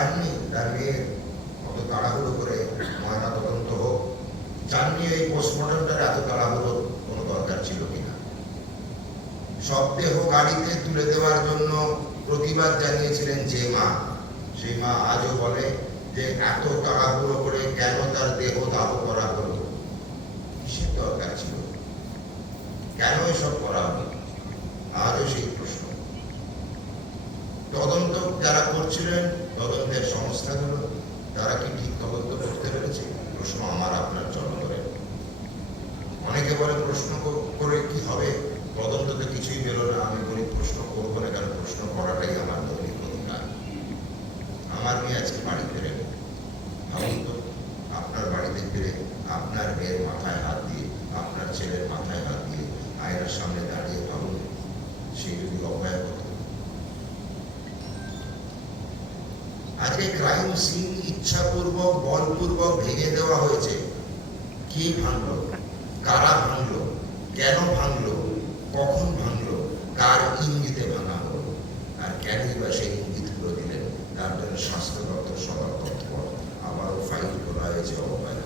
চাননি তার মেয়ের অত তাড়াহুড়ো করে ময়না তদন্ত হোক, চাননি এই পোস্টমর্টমটার এত তাড়াহুড়ো কোনো দরকার ছিল কিনা। সব দেহ গাড়িতে তুলে দেওয়ার জন্য প্রতিবাদ জানিয়েছিলেন যে মা, সেই মা আজও বলে যে এত তাড়াহুড়ো করে কেন তার দেহ দাহ করা হলো, কিসের দরকার ছিল, কেন এসব করা হলো, আজও সেই প্রশ্ন। তদন্ত যারা করছিলেন, তদন্তের সংস্থাগুলো, তারা কি ঠিক তদন্ত করতে পেরেছে? প্রশ্ন আমার আপনার জনগণের। অনেকে বলে প্রশ্ন করে কি হবে, তদন্ত তো কিছুই বেরো না। আমি বলি প্রশ্ন করবো না, কারণ প্রশ্ন করাটাই আমার মৌলিক অধিকার। আমার মেয়ে আজকে বাড়ি ফেরেন, ভাবুন তো, আপনার বাড়িতে ফিরে আপনার মেয়ের মাথায় হাত দিয়ে, আপনার ছেলের মাথায় হাত দিয়ে আয়নার সামনে দাঁড়িয়ে ভাবুন, সে যদি অভয়া হতো। আজকে ক্রাইম সিন ইচ্ছাপূর্বক বলপূর্বক ভেঙে দেওয়া হয়েছে। কে ভাঙলো, কারা ভাঙলো, কেন ভাঙলো, কখন ভাঙলো, কার ইঙ্গিতে ভাঙা হলো, আর কেনই বা সেই ইঙ্গিতগুলো দিলেন, তার জন্য স্বাস্থ্য দপ্তর সবার তৎপর। আবারও ফাইল খোলা হয়েছে অভয়া।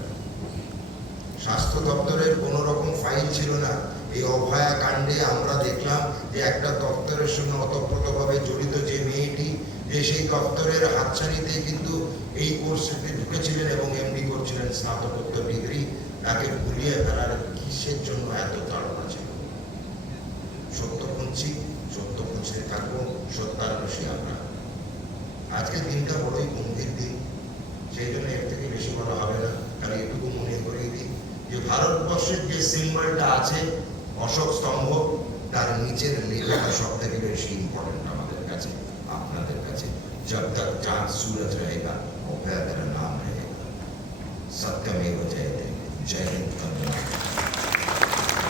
স্বাস্থ্য দপ্তরের কোনো রকম ফাইল ছিল না। এই অভয়া কাণ্ডে আমরা দেখলাম যে একটা দপ্তরের সঙ্গে ওতপ্রোতভাবে জড়িত যে মেয়েটি, যে সেই দপ্তরের হাতছানিতে কিন্তু এই কোর্সে ঢুকেছিলেন এবং এমডি করছিলেন, স্নাতকোত্তর ডিগ্রি, তাকে ভুলিয়ে ফেলার কিসের জন্য এত তাড়না ছিল? সত্য খুঁজছি, সত্য খুঁজতে থাকবো, সত্যান্বেষী আমরা। আজকের দিনটা বড়ই গম্ভীর দিন, সেই জন্য এর থেকে বেশি বলা হবে না। খালি এটুকু মনে করিয়ে দিই যে ভারতবর্ষের যে সিম্বলটা আছে অশোক স্তম্ভ, তার নিচের লেখাটা সব থেকে বেশি ইম্পর্টেন্ট আমাদের কাছে, আপনাদের কাছে। जब तक चांद सूरज रहेगा, अभया तेरा नाम रहेगा। सत्यमेव जयते। जय हिंद।